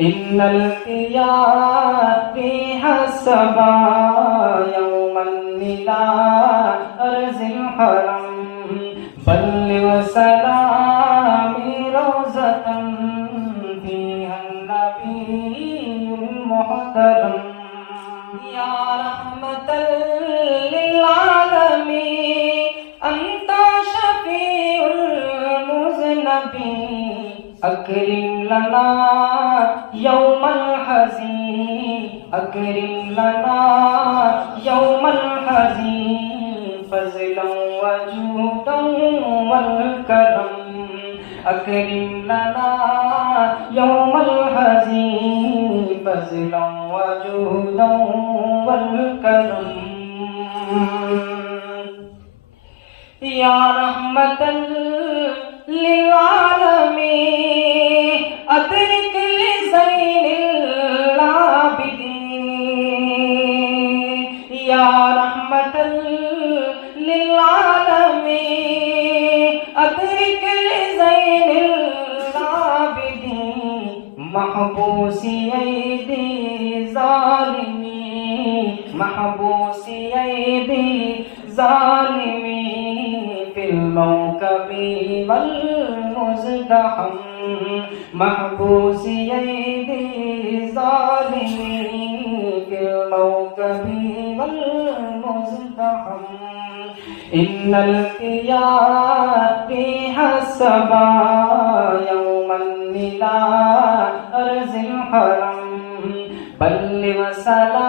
इन्नल क़ियाति हस्सबा यौमन निला अर्ज़िल हरम बल्लिग सलामी रोज़तन फ़ीहन नबीयुल मुहतरम या रहमतल लिल आलमीन अंता शफ़ीउल मुज़नबीन अकरिम लना यौमल हज़ीन अकरिम लना यौमल हज़ीन फ़ज़लन व जूदन वल करम अकरिम लना यौमल हज़ीन फ़ज़लन व जूदन वल करम या रहमतल लिल आलमीन अदरिक लिज़ैनिल आबिदीन या रहमतल लिल आलमीन अदरिक लिज़ैनिल आबिदीन महबूसी ऐदी ज़ालिमीन महबूसी ऐदी ज़ालिमीन फिल मौक़बी वल मुज़दहम महबूसी ऐदी ज़ालिमीन फिल मौक़बी वल मुज़दहम इन्नल क़ियाति हस्सबा यौमन निला अर्ज़िल हरम बल्लिग सलामी